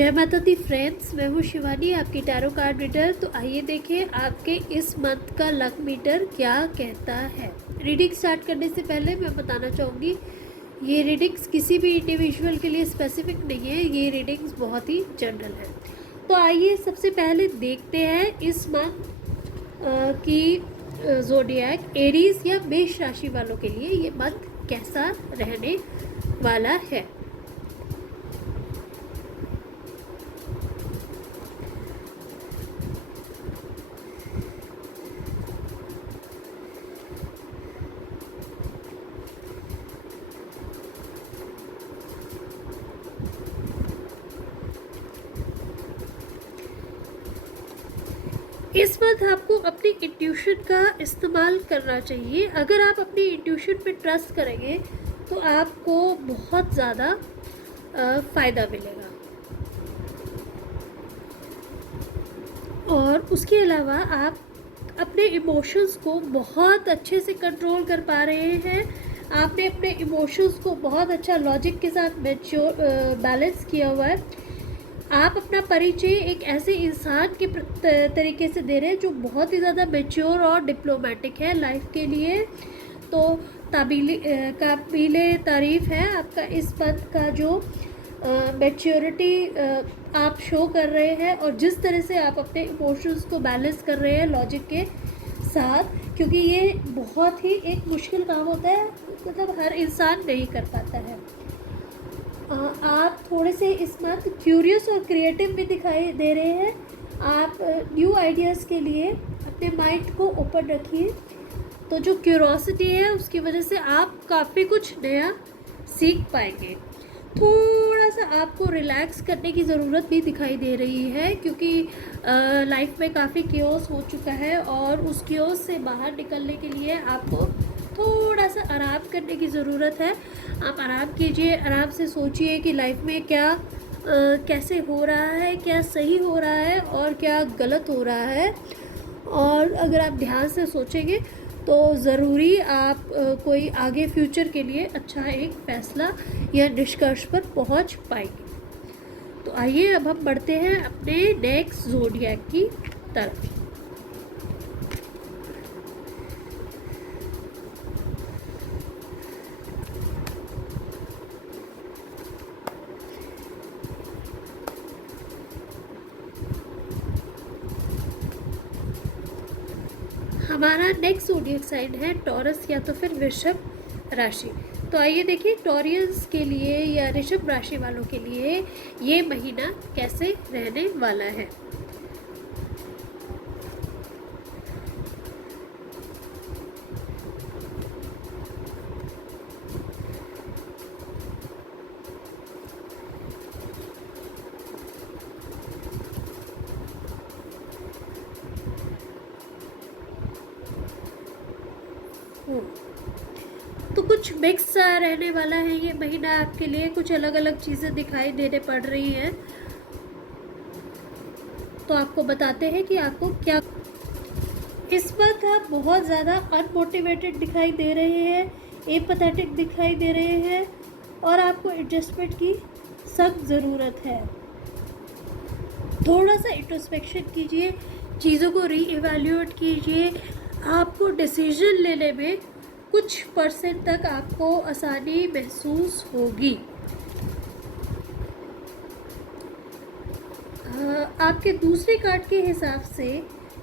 जय माता दी फ्रेंड्स, मैं हूँ शिवानी, आपकी टैरो कार्ड रीडर। तो आइए देखें आपके इस मंथ का लक मीटर क्या कहता है। रीडिंग स्टार्ट करने से पहले मैं बताना चाहूँगी, ये रीडिंग्स किसी भी इंडिविजुअल के लिए स्पेसिफिक नहीं है, ये रीडिंग्स बहुत ही जनरल है। तो आइए सबसे पहले देखते हैं इस मंथ की ज़ोडिएक एरीज या मेष राशि वालों के लिए ये मंथ कैसा रहने वाला है। इस वक्त आपको अपनी इंट्यूशन का इस्तेमाल करना चाहिए। अगर आप अपनी इंट्यूशन पे ट्रस्ट करेंगे तो आपको बहुत ज़्यादा फ़ायदा मिलेगा। और उसके अलावा आप अपने इमोशंस को बहुत अच्छे से कंट्रोल कर पा रहे हैं। आपने अपने इमोशंस को बहुत अच्छा लॉजिक के साथ मैच्योर बैलेंस किया हुआ है। आप अपना परिचय एक ऐसे इंसान के तरीके से दे रहे हैं जो बहुत ही ज़्यादा मैच्योर और डिप्लोमेटिक है लाइफ के लिए। तो काबिले तारीफ़ है आपका इस पद का जो मैच्योरिटी आप शो कर रहे हैं और जिस तरह से आप अपने इमोशंस को बैलेंस कर रहे हैं लॉजिक के साथ, क्योंकि ये बहुत ही एक मुश्किल काम होता है, मतलब हर इंसान नहीं कर पाता है। आप थोड़े से इस मंथ क्यूरियस और क्रिएटिव भी दिखाई दे रहे हैं। आप न्यू आइडियाज़ के लिए अपने माइंड को ओपन रखिए। तो जो क्यूरोसिटी है उसकी वजह से आप काफ़ी कुछ नया सीख पाएंगे। थोड़ा सा आपको रिलैक्स करने की ज़रूरत भी दिखाई दे रही है, क्योंकि लाइफ में काफ़ी क्योस हो चुका है और उस क्योस से बाहर निकलने के लिए आपको थोड़ा सा आराम करने की ज़रूरत है। आप आराम कीजिए, आराम से सोचिए कि लाइफ में क्या कैसे हो रहा है, क्या सही हो रहा है और क्या गलत हो रहा है। और अगर आप ध्यान से सोचेंगे तो ज़रूरी आप कोई आगे फ्यूचर के लिए अच्छा एक फ़ैसला या निष्कर्ष पर पहुंच पाएंगे। तो आइए अब हम बढ़ते हैं अपने नेक्स्ट ज़ोडिएक की तरफ। हमारा नेक्स्ट ज़ोडिएक साइन है टॉरस या तो फिर वृषभ राशि। तो आइए देखिए टॉरियंस के लिए या ऋषभ राशि वालों के लिए ये महीना कैसे रहने वाला है। तो कुछ मिक्स रहने वाला है ये महीना आपके लिए, कुछ अलग अलग चीज़ें दिखाई देने पड़ रही हैं। तो आपको बताते हैं कि आपको क्या। इस वक्त आप बहुत ज़्यादा अनमोटिवेटेड दिखाई दे रहे हैं, एपैथेटिक दिखाई दे रहे हैं और आपको एडजस्टमेंट की सख्त ज़रूरत है। थोड़ा सा इंट्रोस्पेक्शन कीजिए, चीज़ों को रीइवैल्यूएट कीजिए। आपको डिसीजन लेने में कुछ परसेंट तक आपको आसानी महसूस होगी। आपके दूसरे कार्ड के हिसाब से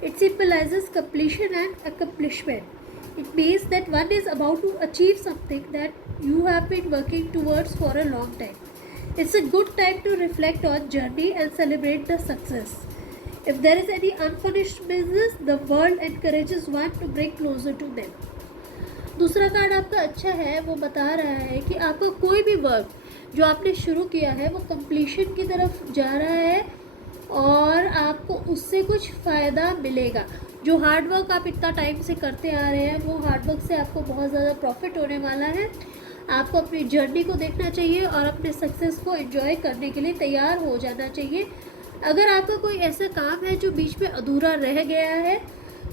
it symbolises completion and accomplishment. It means that one is about to achieve something that you have been working towards for a long time. It's a good time to reflect on journey and celebrate the success. If there is any unfinished business, the world encourages one to bring closer to them. दूसरा card आपका अच्छा है, वो बता रहा है कि आपका कोई भी वर्क जो आपने शुरू किया है वो कंप्लीशन की तरफ जा रहा है और आपको उससे कुछ फ़ायदा मिलेगा। जो हार्ड वर्क आप इतना टाइम से करते आ रहे हैं वो हार्ड वर्क से आपको बहुत ज़्यादा प्रॉफिट होने वाला है। आपको अपनी जर्नी को देखना चाहिए और अपने सक्सेस को एंजॉय करने के लिए तैयार हो जाना चाहिए। अगर आपका कोई ऐसा काम है जो बीच में अधूरा रह गया है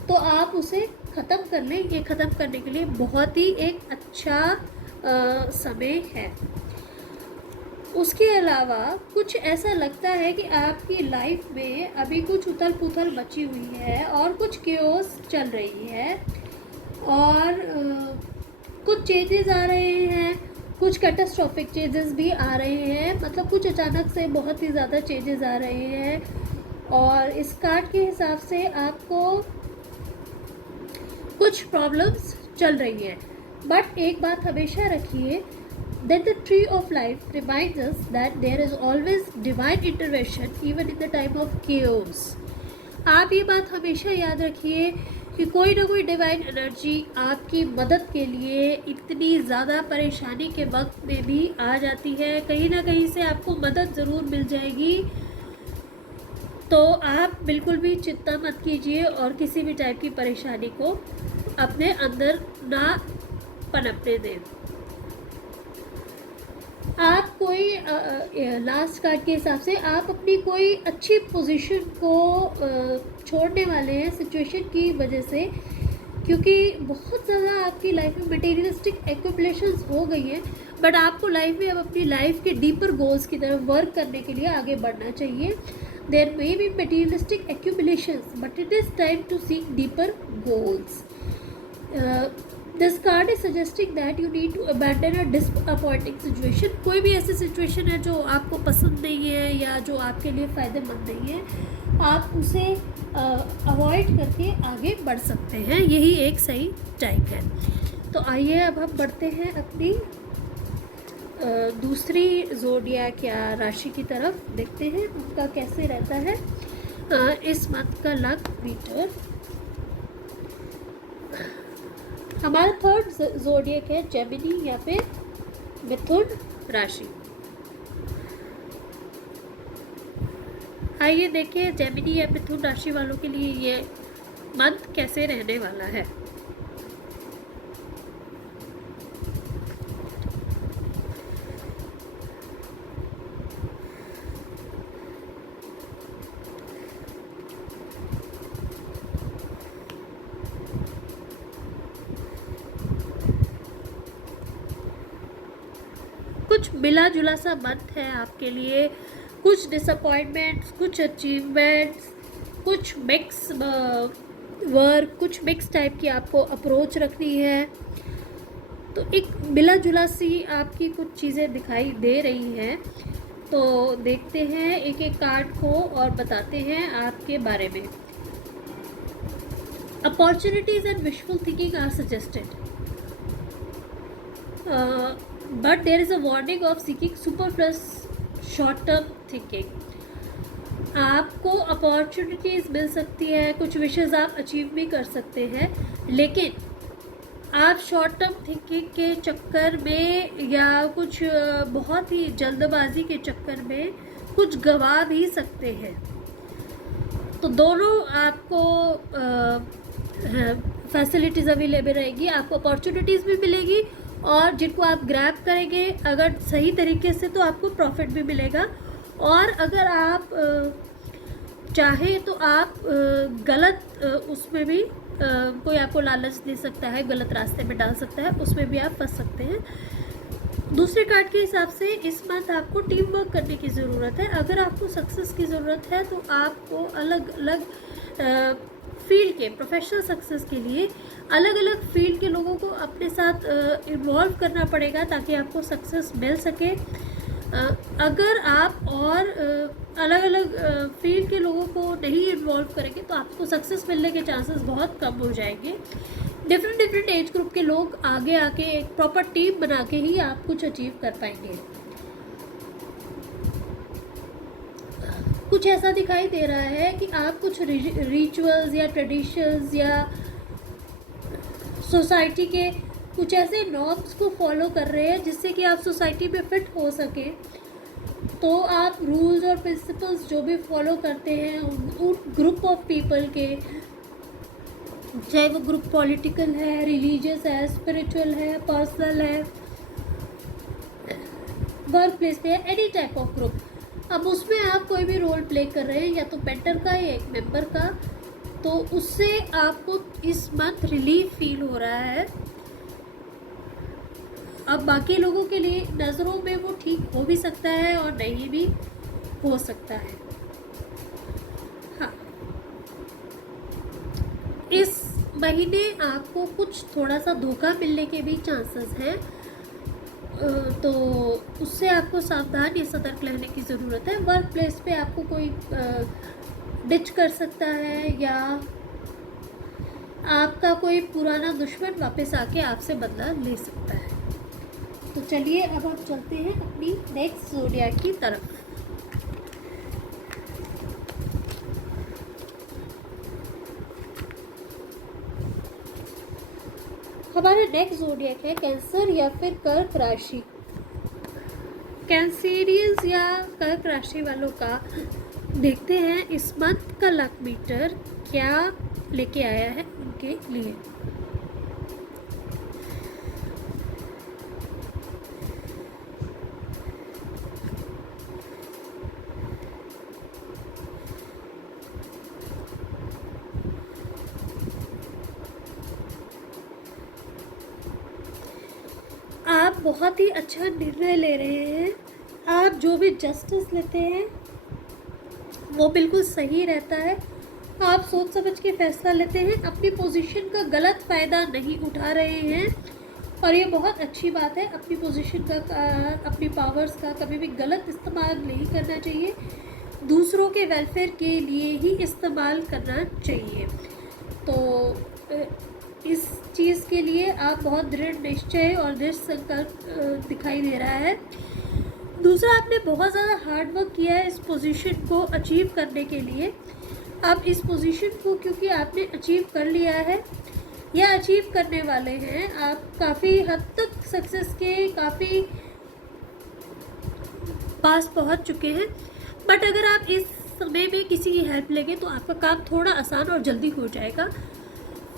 तो आप उसे ख़त्म कर लें। ये ख़त्म करने के लिए बहुत ही एक अच्छा समय है। उसके अलावा कुछ ऐसा लगता है कि आपकी लाइफ में अभी कुछ उथल पुथल मची हुई है और कुछ केओस चल रही है और कुछ चेंजेस आ रहे हैं, कुछ कैटास्ट्रॉफिक चेंजेस भी आ रहे हैं, मतलब कुछ अचानक से बहुत ही ज़्यादा चेंजेस आ रहे हैं। और इस कार्ड के हिसाब से आपको कुछ प्रॉब्लम्स चल रही हैं, बट एक बात हमेशा रखिए, that the tree of life reminds us that there is always divine intervention even in the time of chaos। आप ये बात हमेशा याद रखिए कि कोई ना कोई डिवाइन एनर्जी आपकी मदद के लिए इतनी ज़्यादा परेशानी के वक्त में भी आ जाती है, कहीं ना कहीं से आपको मदद ज़रूर मिल जाएगी। तो आप बिल्कुल भी चिंता मत कीजिए और किसी भी टाइप की परेशानी को अपने अंदर ना पनपने दें। आप कोई लास्ट कार्ड के हिसाब से आप अपनी कोई अच्छी पोजीशन को छोड़ने वाले हैं सिचुएशन की वजह से, क्योंकि बहुत ज़्यादा आपकी लाइफ में मटेरियलिस्टिक एक्यूमुलेशंस हो गई हैं, बट आपको लाइफ में अब अपनी लाइफ के डीपर गोल्स की तरफ वर्क करने के लिए आगे बढ़ना चाहिए। There may be materialistic accumulations but it is time to seek deeper goals. This card is suggesting that you need to abandon a disappointing situation. कोई भी ऐसी सिचुएशन है जो आपको पसंद नहीं है या जो आपके लिए फ़ायदेमंद नहीं है, आप उसे अवॉइड करके आगे बढ़ सकते हैं, यही एक सही टाइम है। तो आइए अब हम बढ़ते हैं अपनी दूसरी ज़ोडिएक या राशि की तरफ, देखते हैं उनका कैसे रहता है इस मंथ का लक मीटर। हमारा थर्ड ज़ोडिएक है जेमिनी या फिर मिथुन राशि। आइए देखें जेमिनी या मिथुन राशि वालों के लिए ये मंथ कैसे रहने वाला है। कुछ मिला जुला सा मंथ है आपके लिए, कुछ डिसअपॉइंटमेंट्स, कुछ अचीवमेंट्स, कुछ मिक्स वर्क, कुछ मिक्स टाइप की आपको अप्रोच रखनी है। तो एक मिला जुला सी आपकी कुछ चीज़ें दिखाई दे रही हैं। तो देखते हैं एक एक कार्ड को और बताते हैं आपके बारे में। Opportunities and wishful thinking are suggested, but there is a warning of seeking superfluous short term thinking। आपको अपॉर्चुनिटीज़ मिल सकती है, कुछ विशेज़ आप अचीव भी कर सकते हैं, लेकिन आप शॉर्ट टर्म थिंकिंग के चक्कर में या कुछ बहुत ही जल्दबाजी के चक्कर में कुछ गवा भी सकते हैं। तो दोनों आपको फैसिलिटीज़ अवेलेबल रहेगी, आपको अपॉर्चुनिटीज़ भी मिलेगी और जिनको आप ग्रैब करेंगे अगर सही तरीके से तो आपको प्रॉफिट भी मिलेगा। और अगर आप चाहें तो आप गलत उसमें भी कोई आपको लालच दे सकता है, गलत रास्ते में डाल सकता है, उसमें भी आप फंस सकते हैं। दूसरे कार्ड के हिसाब से इस मंथ आपको टीम वर्क करने की ज़रूरत है। अगर आपको सक्सेस की ज़रूरत है तो आपको अलग अलग फील्ड के प्रोफेशनल सक्सेस के लिए अलग अलग फील्ड के लोगों को अपने साथ इन्वॉल्व करना पड़ेगा ताकि आपको सक्सेस मिल सके। अगर आप और अलग अलग फील्ड के लोगों को नहीं इन्वॉल्व करेंगे तो आपको सक्सेस मिलने के चांसेस बहुत कम हो जाएंगे। डिफरेंट एज ग्रुप के लोग आगे आके एक प्रॉपर टीम बना के ही आप कुछ अचीव कर पाएंगे। कुछ ऐसा दिखाई दे रहा है कि आप कुछ रिचुअल्स या ट्रेडिशंस या सोसाइटी के कुछ ऐसे नॉर्म्स को फॉलो कर रहे हैं जिससे कि आप सोसाइटी में फिट हो सके। तो आप रूल्स और प्रिंसिपल्स जो भी फॉलो करते हैं उन ग्रुप ऑफ पीपल के, चाहे वो ग्रुप पॉलिटिकल है, रिलीजियस है, स्पिरिचुअल है, पर्सनल है, वर्क प्लेस पे है, एनी टाइप ऑफ ग्रुप, अब उसमें आप कोई भी रोल प्ले कर रहे हैं या तो मेंटर का या एक मेंबर का, तो उससे आपको इस मंथ रिलीफ फील हो रहा है। अब बाकी लोगों के लिए नज़रों में वो ठीक हो भी सकता है और नहीं भी हो सकता है। हाँ, इस महीने आपको कुछ थोड़ा सा धोखा मिलने के भी चांसेस हैं, तो उससे आपको सावधान या सतर्क रहने की ज़रूरत है। वर्क प्लेस पे आपको कोई डिच कर सकता है या आपका कोई पुराना दुश्मन वापस आके आपसे बदला ले सकता है। तो चलिए अब आप चलते हैं अपनी नेक्स्ट ज़ोडिएक की तरफ। हमारा नेक्स्ट ज़ोडिएक है कैंसर या फिर कर्क राशि। कैंसेरियंस या कर्क राशि वालों का देखते हैं इस मंथ का लक मीटर क्या लेके आया है उनके लिए। आप बहुत ही अच्छा निर्णय ले रहे हैं। आप जो भी जस्टिस लेते हैं वो बिल्कुल सही रहता है। आप सोच समझ के फैसला लेते हैं, अपनी पोजीशन का गलत फ़ायदा नहीं उठा रहे हैं और ये बहुत अच्छी बात है। अपनी पोजीशन का अपनी पावर्स का कभी भी गलत इस्तेमाल नहीं करना चाहिए, दूसरों के वेलफेयर के लिए ही इस्तेमाल करना चाहिए। तो इस चीज़ के लिए आप बहुत दृढ़ निश्चय और दृढ़ संकल्प दिखाई दे रहा है। दूसरा, आपने बहुत ज़्यादा हार्ड वर्क किया है इस पोजीशन को अचीव करने के लिए। अब इस पोजीशन को क्योंकि आपने अचीव कर लिया है या अचीव करने वाले हैं, आप काफ़ी हद तक सक्सेस के काफ़ी पास पहुंच चुके हैं। बट अगर आप इस समय में किसी की हेल्प लेंगे तो आपका काम थोड़ा आसान और जल्दी हो जाएगा।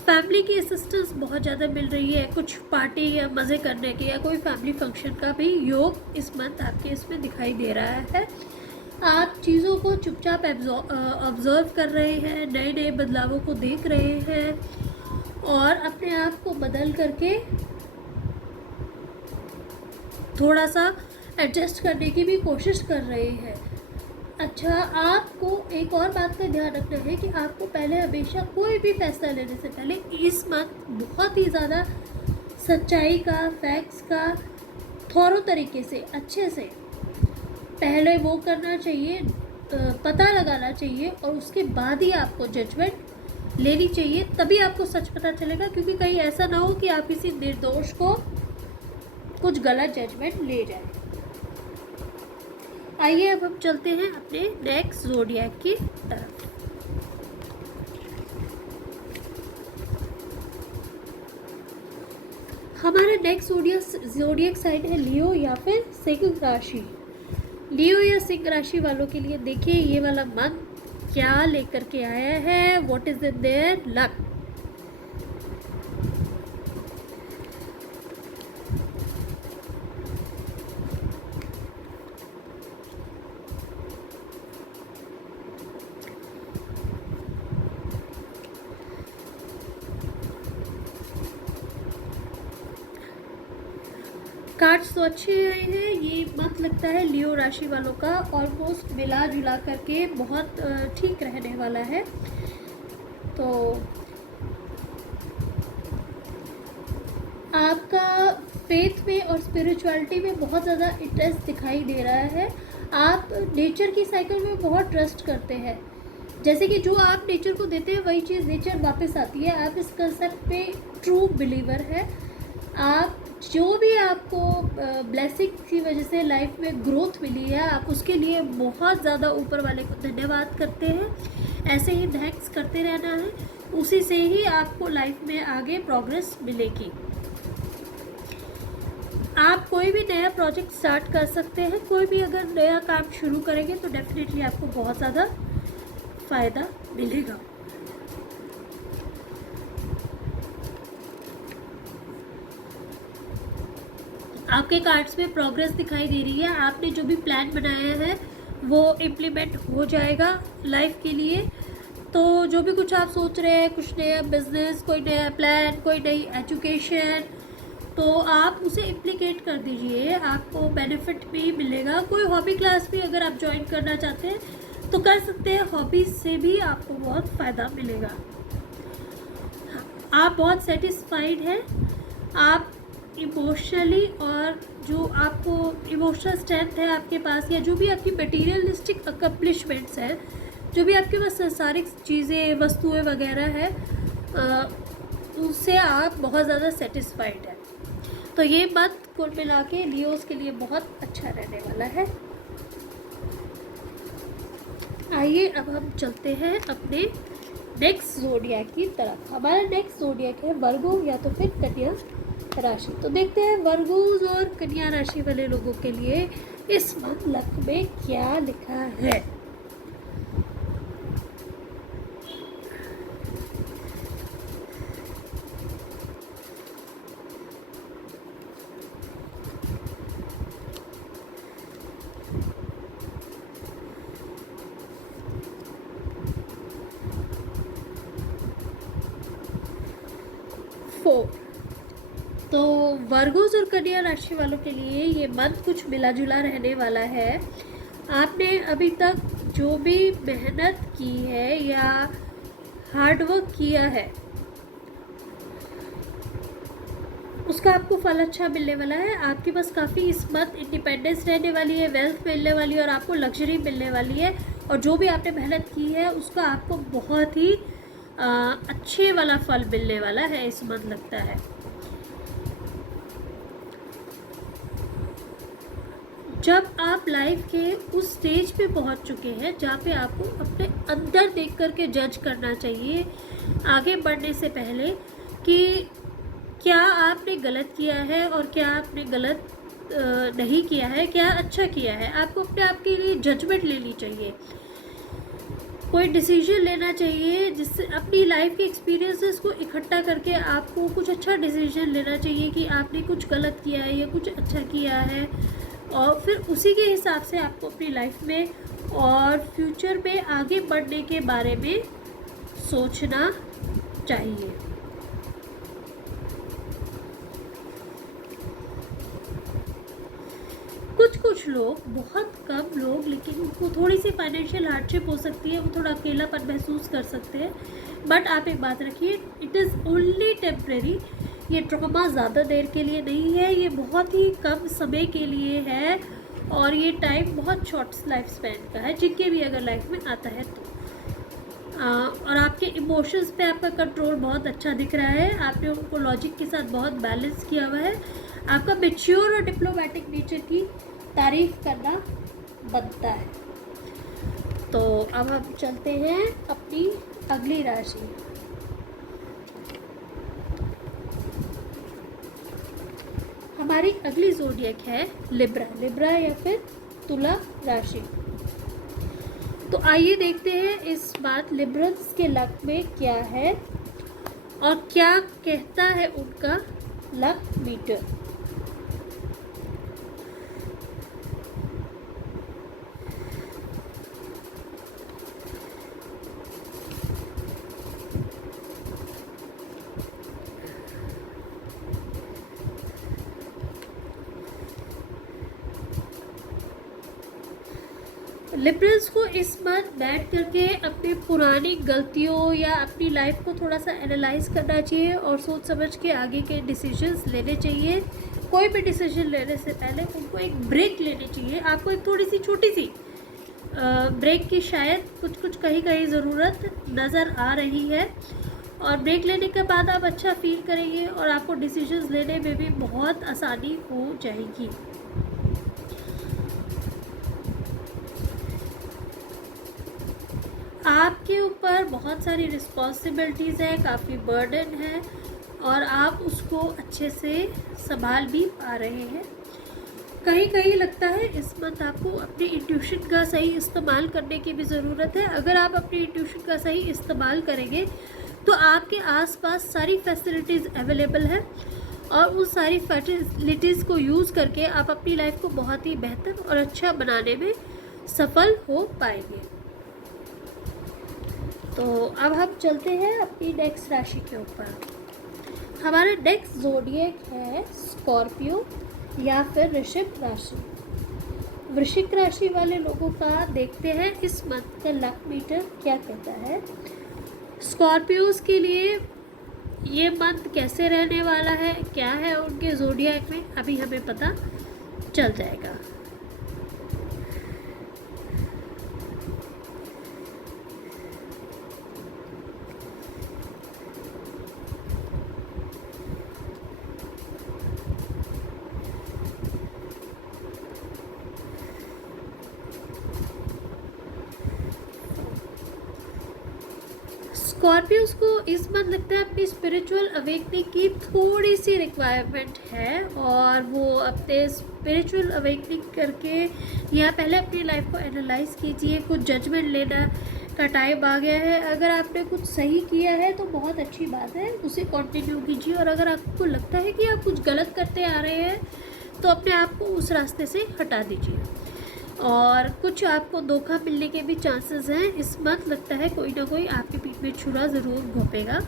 फैमिली की असिस्टेंस बहुत ज़्यादा मिल रही है, कुछ पार्टी या मज़े करने के या कोई फैमिली फंक्शन का भी योग इस मंथ आपके इसमें दिखाई दे रहा है। आप चीज़ों को चुपचाप ऑब्जर्व कर रहे हैं, नए नए बदलावों को देख रहे हैं और अपने आप को बदल करके थोड़ा सा एडजस्ट करने की भी कोशिश कर रहे हैं। अच्छा, आपको एक और बात का ध्यान रखना है कि आपको पहले हमेशा कोई भी फैसला लेने से पहले इस मंथ बहुत ही ज़्यादा सच्चाई का, फैक्ट्स का थोरों तरीके से अच्छे से पहले वो करना चाहिए, पता लगाना चाहिए और उसके बाद ही आपको जजमेंट लेनी चाहिए। तभी आपको सच पता चलेगा, क्योंकि कहीं ऐसा ना हो कि आप किसी निर्दोष को कुछ गलत जजमेंट ले जाए। आइए अब हम चलते हैं अपने नेक्स्ट ज़ोडिएक की तरफ। हमारा नेक्स्ट ज़ोडिएक साइन है लियो या फिर सिंह राशि। लियो या सिंह राशि वालों के लिए देखिए ये वाला मंथ क्या लेकर के आया है। What is in their luck. Cards तो अच्छे आए हैं। ये मंथ लगता है लियो राशि वालों का ऑलमोस्ट मिला जुला करके बहुत ठीक रहने वाला है। तो आपका फेथ में और स्पिरिचुअलिटी में बहुत ज़्यादा इंटरेस्ट दिखाई दे रहा है। आप नेचर की साइकिल में बहुत ट्रस्ट करते हैं। जैसे कि जो आप नेचर को देते हैं वही चीज़ नेचर वापस आती है। आप इस कंसेप्ट पे ट्रू बिलीवर है। आप जो भी आपको ब्लेसिंग की वजह से लाइफ में ग्रोथ मिली है, आप उसके लिए बहुत ज़्यादा ऊपर वाले को धन्यवाद करते हैं। ऐसे ही थैंक्स करते रहना है, उसी से ही आपको लाइफ में आगे प्रोग्रेस मिलेगी। आप कोई भी नया प्रोजेक्ट स्टार्ट कर सकते हैं। कोई भी अगर नया काम शुरू करेंगे तो डेफिनेटली आपको बहुत ज़्यादा फ़ायदा मिलेगा। आपके कार्ड्स में प्रोग्रेस दिखाई दे रही है। आपने जो भी प्लान बनाया है वो इम्प्लीमेंट हो जाएगा लाइफ के लिए। तो जो भी कुछ आप सोच रहे हैं, कुछ नया बिजनेस, कोई नया प्लान, कोई नई एजुकेशन, तो आप उसे इम्प्लीकेट कर दीजिए, आपको बेनिफिट भी मिलेगा। कोई हॉबी क्लास भी अगर आप ज्वाइन करना चाहते हैं तो कर सकते हैं, हॉबीज़ से भी आपको बहुत फ़ायदा मिलेगा। आप बहुत सेटिस्फाइड हैं, आप इमोशनली, और जो आपको इमोशनल स्ट्रेंथ है आपके पास, या जो भी आपकी मटीरियलिस्टिक अकम्पलिशमेंट्स है, जो भी आपके पास संसारिक चीज़ें, वस्तुएं वगैरह है, उससे आप बहुत ज़्यादा सेटिस्फाइड हैं। तो ये बात कुल मिला के लियोस के लिए बहुत अच्छा रहने वाला है। आइए अब हम चलते हैं अपने नेक्स्ट ज़ोडिएक की तरफ। हमारा नेक्स्ट ज़ोडिएक है वर्गो या तो फिर कन्या राशि। तो देखते हैं वर्गोज और कन्या राशि वाले लोगों के लिए इस मंथ लक में क्या लिखा है। तो वर्गोज और कन्या राशि वालों के लिए ये मंथ कुछ मिला जुला रहने वाला है। आपने अभी तक जो भी मेहनत की है या हार्डवर्क किया है उसका आपको फल अच्छा मिलने वाला है। आपके पास काफ़ी इस मंथ इंडिपेंडेंस रहने वाली है, वेल्थ मिलने वाली है और आपको लग्जरी मिलने वाली है। और जो भी आपने मेहनत की है उसका आपको बहुत ही अच्छे वाला फल मिलने वाला है इस मंथ लगता है। जब आप लाइफ के उस स्टेज पे पहुंच चुके हैं जहाँ पे आपको अपने अंदर देख कर के जज करना चाहिए आगे बढ़ने से पहले कि क्या आपने गलत किया है और क्या आपने गलत नहीं किया है, क्या अच्छा किया है। आपको अपने आप के लिए जजमेंट लेनी चाहिए, कोई डिसीजन लेना चाहिए जिससे अपनी लाइफ के एक्सपीरियंसेस को इकट्ठा करके आपको कुछ अच्छा डिसीजन लेना चाहिए कि आपने कुछ गलत किया है या कुछ अच्छा किया है। और फिर उसी के हिसाब से आपको अपनी लाइफ में और फ्यूचर में आगे बढ़ने के बारे में सोचना चाहिए। कुछ लोग, बहुत कम लोग, लेकिन उनको थोड़ी सी फाइनेंशियल हार्डशिप हो सकती है, वो थोड़ा अकेलापन महसूस कर सकते हैं। बट आप एक बात रखिए, इट इज़ ओनली टेम्प्रेरी। ये ट्रॉमा ज़्यादा देर के लिए नहीं है, ये बहुत ही कम समय के लिए है और ये टाइम बहुत शॉर्ट लाइफ स्पैन का है जिनके भी अगर लाइफ में आता है तो। और आपके इमोशंस पे आपका कंट्रोल बहुत अच्छा दिख रहा है, आपने उनको लॉजिक के साथ बहुत बैलेंस किया हुआ है। आपका मैच्योर और डिप्लोमेटिक नेचर की तारीफ करना बनता है। तो अब हम चलते हैं अपनी अगली राशि। हमारी अगली ज़ोडिएक है लिब्रा या फिर तुला राशि। तो आइए देखते हैं इस बात लिब्रल्स के लक में क्या है और क्या कहता है उनका लक मीटर। लिब्रल्स को इस मंथ बैठ करके अपनी पुरानी गलतियों या अपनी लाइफ को थोड़ा सा एनालाइज करना चाहिए और सोच समझ के आगे के डिसीजंस लेने चाहिए। कोई भी डिसीजन लेने से पहले उनको एक ब्रेक लेनी चाहिए। आपको एक थोड़ी सी छोटी सी ब्रेक की शायद कुछ कहीं ज़रूरत नज़र आ रही है और ब्रेक लेने के बाद आप अच्छा फील करेंगे और आपको डिसीजंस लेने में भी बहुत आसानी हो जाएगी। आपके ऊपर बहुत सारी रिस्पॉन्सिबिलिटीज़ है, काफ़ी बर्डन है और आप उसको अच्छे से संभाल भी पा रहे हैं। कहीं लगता है इस मंथ आपको अपनी इंट्यूशन का सही इस्तेमाल करने की भी ज़रूरत है। अगर आप अपनी इंट्यूशन का सही इस्तेमाल करेंगे तो आपके आसपास सारी फैसिलिटीज़ अवेलेबल है और उन सारी फैसिलिटीज़ को यूज़ करके आप अपनी लाइफ को बहुत ही बेहतर और अच्छा बनाने में सफल हो पाएंगे। तो अब हम चलते हैं अपनी नेक्स्ट राशि के ऊपर। हमारा नेक्स्ट ज़ोडिएक है स्कॉर्पियो या फिर वृश्चिक राशि। वृश्चिक राशि वाले लोगों का देखते हैं इस मंथ का लक मीटर क्या कहता है। स्कॉर्पियोज के लिए ये मंथ कैसे रहने वाला है, क्या है उनके ज़ोडिएक में, अभी हमें पता चल जाएगा। स्कॉर्पियोज को इस मंथ लगता है अपनी स्पिरिचुअल अवेकनिंग की थोड़ी सी रिक्वायरमेंट है, और वो अपने स्पिरिचुअल अवेकनिंग करके या पहले अपनी लाइफ को एनालाइज कीजिए। कुछ जजमेंट लेना का टाइम आ गया है। अगर आपने कुछ सही किया है तो बहुत अच्छी बात है, उसे कंटिन्यू कीजिए, और अगर आपको लगता है कि आप कुछ गलत करते आ रहे हैं तो अपने आप को उस रास्ते से हटा दीजिए। और कुछ आपको धोखा मिलने के भी चांसेस हैं इस मंथ। लगता है कोई ना कोई आपके पीठ में छुरा ज़रूर घोंपेगा।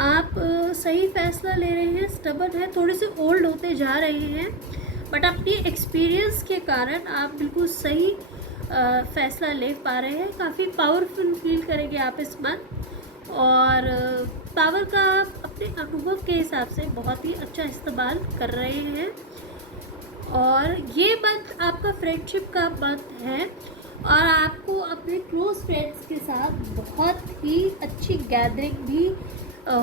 आप सही फैसला ले रहे हैं, स्टबर्न है, थोड़े से ओल्ड होते जा रहे हैं, बट अपनी एक्सपीरियंस के कारण आप बिल्कुल सही फैसला ले पा रहे हैं। काफ़ी पावरफुल फील करेंगे आप इस मंथ, और पावर का आप अपने अनुभव के हिसाब से बहुत ही अच्छा इस्तेमाल कर रहे हैं। और ये मंथ आपका फ्रेंडशिप का मंथ है, और आपको अपने क्लोज फ्रेंड्स के साथ बहुत ही अच्छी गैदरिंग भी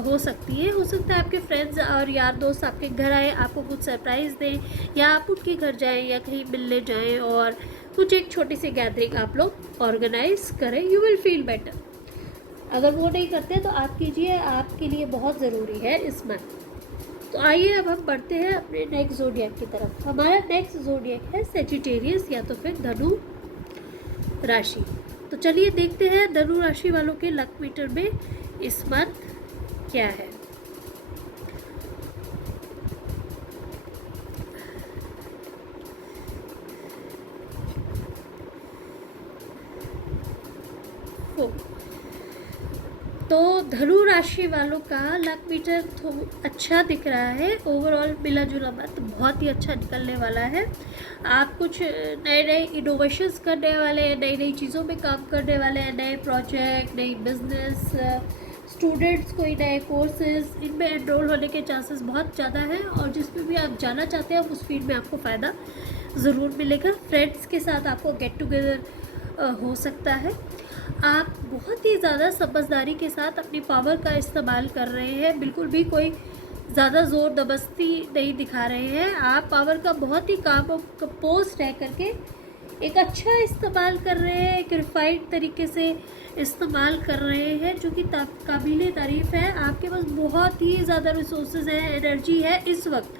हो सकती है। हो सकता है आपके फ्रेंड्स और यार दोस्त आपके घर आए, आपको कुछ सरप्राइज़ दें, या आप उनके घर जाएं या कहीं मिलने जाएं और कुछ एक छोटी सी गैदरिंग आप लोग ऑर्गेनाइज करें। You will feel better. अगर वो नहीं करते तो आप कीजिए, आपके लिए बहुत ज़रूरी है इस मंथ। तो आइए अब हम बढ़ते हैं अपने नेक्स्ट ज़ोडिएक की तरफ। हमारा नेक्स्ट ज़ोडिएक है सेजिटेरियस या तो फिर धनु राशि। तो चलिए देखते हैं धनु राशि वालों के लक मीटर में इस मंथ क्या है। तो धनु राशि वालों का लक मीटर अच्छा दिख रहा है। ओवरऑल मिला जुला मंथ बहुत ही अच्छा निकलने वाला है। आप कुछ नए नए इनोवेशंस करने वाले हैं, नई नई चीज़ों में काम करने वाले हैं, नए प्रोजेक्ट, नई बिजनेस, स्टूडेंट्स कोई नए कोर्सेज, इनमें एनरोल होने के चांसेस बहुत ज़्यादा हैं, और जिसमें भी आप जाना चाहते हैं उस फील्ड में आपको फ़ायदा ज़रूर मिलेगा। फ्रेंड्स के साथ आपको गेट टुगेदर हो सकता है। आप बहुत ही ज़्यादा समझदारी के साथ अपनी पावर का इस्तेमाल कर रहे हैं, बिल्कुल भी कोई ज़्यादा ज़ोर दबस्ती नहीं दिखा रहे हैं। आप पावर का बहुत ही काम कंपोज रह करके एक अच्छा इस्तेमाल कर रहे हैं, एक रिफाइंड तरीके से इस्तेमाल कर रहे हैं, जो कि काबिले तारीफ़ है। आपके पास बहुत ही ज़्यादा रिसोर्सेज है, एनर्जी है इस वक्त,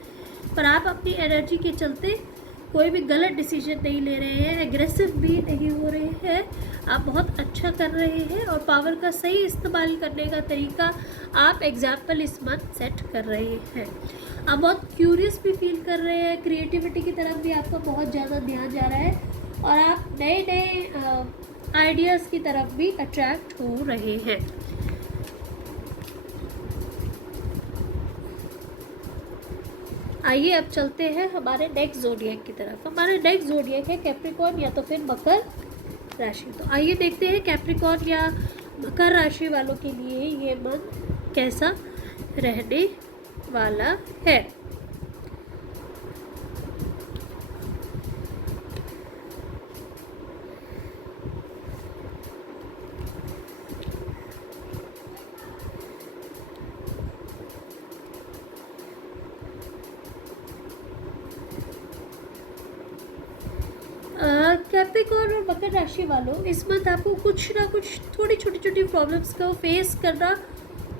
पर आप अपनी एनर्जी के चलते कोई भी गलत डिसीजन नहीं ले रहे हैं, एग्रेसिव भी नहीं हो रहे हैं। आप बहुत अच्छा कर रहे हैं, और पावर का सही इस्तेमाल करने का तरीका आप एग्जाम्पल इस मंथ सेट कर रहे हैं। आप बहुत क्यूरियस भी फील कर रहे हैं, क्रिएटिविटी की तरफ भी आपका बहुत ज़्यादा ध्यान जा रहा है, और आप नए नए आइडियाज़ की तरफ भी अट्रैक्ट हो रहे हैं। आइए अब चलते हैं हमारे नेक्स्ट ज़ोडिएक की तरफ। हमारा नेक्स्ट ज़ोडिएक है कैप्रिकॉर्न या तो फिर मकर राशि। तो आइए देखते हैं कैप्रिकॉर्न या मकर राशि वालों के लिए ये मंथ कैसा रहने वाला है। कैप्रिकॉर्न और मकर राशि वालों, इस मंथ आपको कुछ ना कुछ थोड़ी छोटी छोटी प्रॉब्लम्स को फेस करना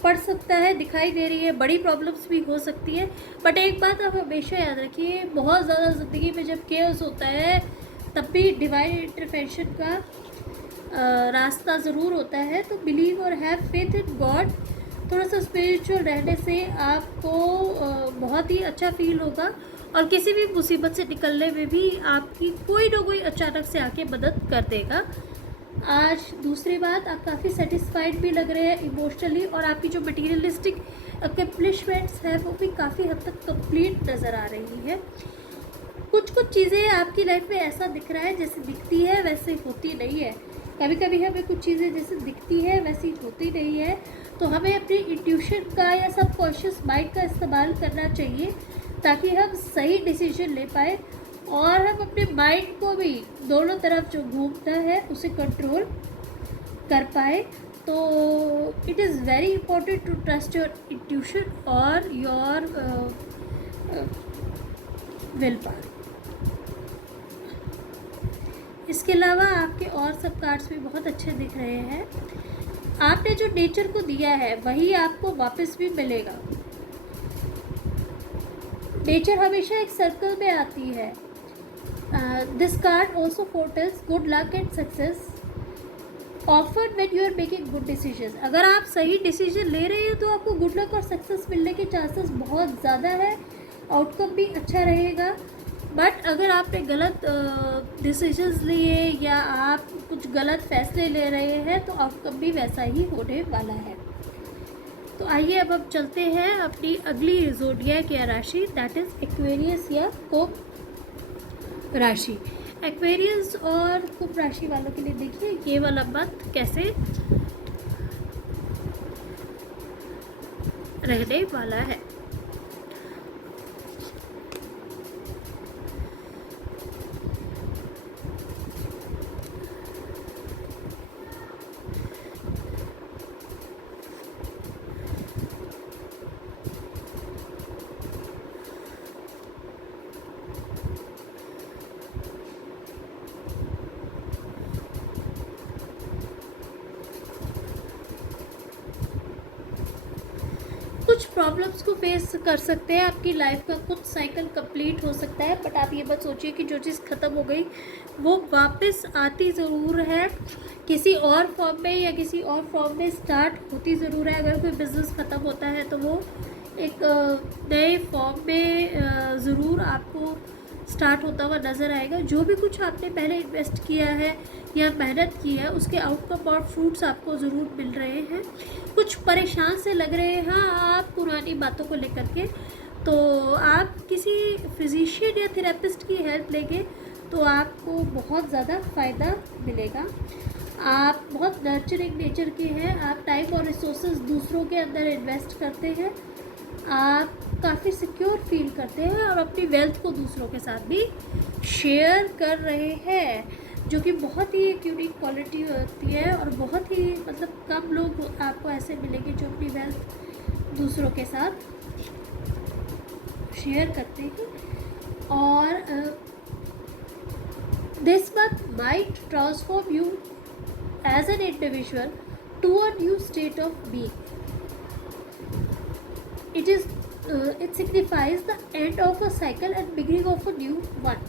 पड़ सकता है, दिखाई दे रही है। बड़ी प्रॉब्लम्स भी हो सकती है, बट एक बात आप हमेशा याद रखिए, बहुत ज़्यादा ज़िंदगी में जब केओस होता है तब भी डिवाइन इंटरवेंशन का रास्ता ज़रूर होता है। तो बिलीव और हैव फेथ इन गॉड। थोड़ा सा स्पिरिचुअल रहने से आपको बहुत ही अच्छा फील होगा, और किसी भी मुसीबत से निकलने में भी आपकी कोई ना कोई अचानक से आके मदद कर देगा। आज दूसरी बात, आप काफ़ी सेटिस्फाइड भी लग रहे हैं इमोशनली, और आपकी जो मटीरियलिस्टिक अकम्पलिशमेंट्स है वो भी काफ़ी हद तक कंप्लीट नज़र आ रही है। कुछ कुछ चीज़ें आपकी लाइफ में ऐसा दिख रहा है जैसे दिखती है वैसे होती नहीं है। कभी कभी हमें कुछ चीज़ें जैसे दिखती है वैसी होती नहीं है, तो हमें अपनी इंट्यूशन का या सबकॉन्शियस माइंड का इस्तेमाल करना चाहिए ताकि हम सही डिसीजन ले पाए, और हम अपने माइंड को भी दोनों तरफ जो घूमता है उसे कंट्रोल कर पाए। तो it is very important to trust your intuition और योर विल पावर। इसके अलावा आपके और सब कार्ड्स भी बहुत अच्छे दिख रहे हैं। आपने जो नेचर को दिया है वही आपको वापस भी मिलेगा। नेचर हमेशा एक सर्कल में आती है। This card also foretells good luck and success often when you are making good decisions. अगर आप सही डिसीजन ले रहे हैं तो आपको गुड लक और सक्सेस मिलने के चांसेस बहुत ज़्यादा है, आउटकम भी अच्छा रहेगा। बट अगर आपने गलत डिसीजंस लिए या आप कुछ गलत फैसले ले रहे हैं तो आउटकम भी वैसा ही होने वाला है। तो आइए अब हम चलते हैं अपनी अगली ज़ोडिएक या राशि, दैट इज़ एक्वेरियस या कुंभ राशि। एक्वेरियस और कुंभ राशि वालों के लिए देखिए ये वाला मंथ कैसे रहने वाला है। कुछ प्रॉब्लम्स को फेस कर सकते हैं, आपकी लाइफ का कुछ साइकिल कंप्लीट हो सकता है, बट आप ये मत सोचिए कि जो चीज़ ख़त्म हो गई वो वापस आती ज़रूर है, किसी और फॉर्म में या किसी और फॉर्म में स्टार्ट होती ज़रूर है। अगर कोई बिज़नेस ख़त्म होता है तो वो एक नए फॉर्म में ज़रूर आपको स्टार्ट होता हुआ नज़र आएगा। जो भी कुछ आपने पहले इन्वेस्ट किया है या मेहनत की है उसके आउटकम और फ्रूट्स आपको ज़रूर मिल रहे हैं। कुछ परेशान से लग रहे हैं आप पुरानी बातों को लेकर के, तो आप किसी फिजिशियन या थेरेपिस्ट की हेल्प लेंगे तो आपको बहुत ज़्यादा फ़ायदा मिलेगा। आप बहुत नर्चरिंग नेचर के हैं, आप टाइम और रिसोर्सेज दूसरों के अंदर इन्वेस्ट करते हैं, आप काफ़ी सिक्योर फील करते हैं और अपनी वेल्थ को दूसरों के साथ भी शेयर कर रहे हैं, जो कि बहुत ही एक यूनिक क्वालिटी होती है। और बहुत ही मतलब कम लोग आपको ऐसे मिलेंगे जो अपनी वेल्थ दूसरों के साथ शेयर करते हैं। और this month might transform you as an individual to a new state of being. It signifies the end of a cycle and beginning of a new one.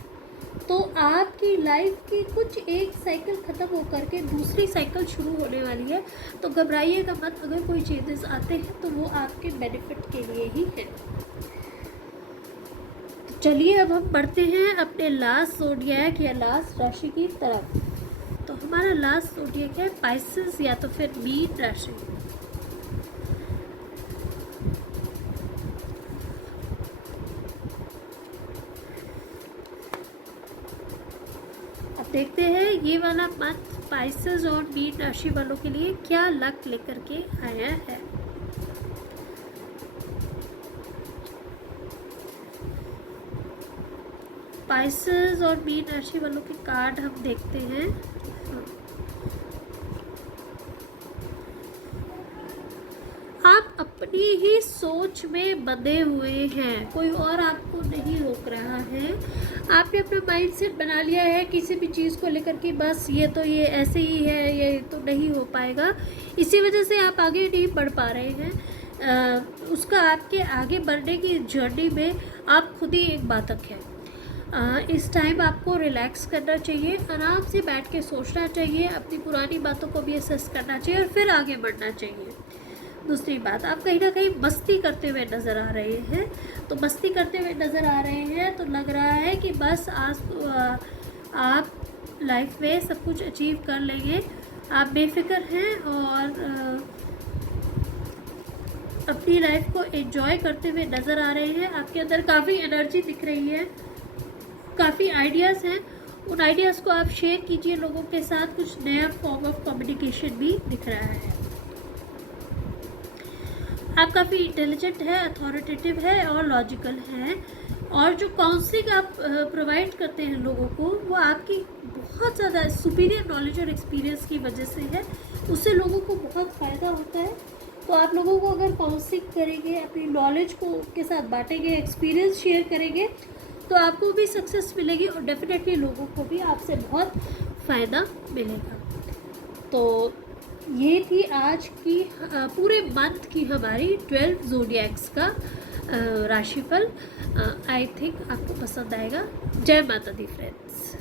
तो आपकी लाइफ की कुछ एक साइकिल ख़त्म होकर के दूसरी साइकिल शुरू होने वाली है, तो घबराइएगा मत। अगर कोई चेंजेस आते हैं तो वो आपके बेनिफिट के लिए ही है। तो चलिए अब हम बढ़ते हैं अपने लास्ट ज़ोडिएक या लास्ट राशि की तरफ। तो हमारा लास्ट ज़ोडिएक है पाइसेस या तो फिर मीन राशि। देखते हैं ये वाला मंथ पाइसेस और मीन राशि वालों के लिए क्या लक लेकर के आया है। पाइसेस और मीन राशि वालों के कार्ड हम देखते हैं। आप अपनी ही सोच में बंधे हुए हैं, कोई और आपको नहीं रोक रहा है। आपने अपना माइंड सेट बना लिया है किसी भी चीज़ को लेकर कि बस ये ऐसे ही है, ये तो नहीं हो पाएगा, इसी वजह से आप आगे नहीं बढ़ पा रहे हैं। उसका आपके आगे बढ़ने की जर्नी में आप खुद ही एक बाधक है। इस टाइम आपको रिलैक्स करना चाहिए, आराम से बैठ के सोचना चाहिए, अपनी पुरानी बातों को भी असेस करना चाहिए और फिर आगे बढ़ना चाहिए। दूसरी बात, आप कहीं ना कहीं मस्ती करते हुए नज़र आ रहे हैं, तो मस्ती करते हुए नज़र आ रहे हैं तो लग रहा है कि बस आज आप लाइफ में सब कुछ अचीव कर लेंगे। आप बेफिक्र हैं और अपनी लाइफ को एंजॉय करते हुए नज़र आ रहे हैं। आपके अंदर काफ़ी एनर्जी दिख रही है, काफ़ी आइडियाज़ हैं। उन आइडियाज़ को आप शेयर कीजिए लोगों के साथ। कुछ नया फॉर्म ऑफ कम्युनिकेशन भी दिख रहा है। आप काफ़ी इंटेलिजेंट है, अथॉरिटेटिव है और लॉजिकल हैं। और जो काउंसलिंग आप प्रोवाइड करते हैं लोगों को, वो आपकी बहुत ज़्यादा सुपीरियर नॉलेज और एक्सपीरियंस की वजह से है। उससे लोगों को बहुत फ़ायदा होता है। तो आप लोगों को अगर काउंसलिंग करेंगे, अपनी नॉलेज को के साथ बांटेंगे, एक्सपीरियंस शेयर करेंगे, तो आपको भी सक्सेस मिलेगी और डेफिनेटली लोगों को भी आपसे बहुत फ़ायदा मिलेगा। तो ये थी आज की पूरे मंथ की हमारी 12 ज़ोडिएक्स का राशिफल। आई थिंक आपको पसंद आएगा। जय माता दी फ्रेंड्स।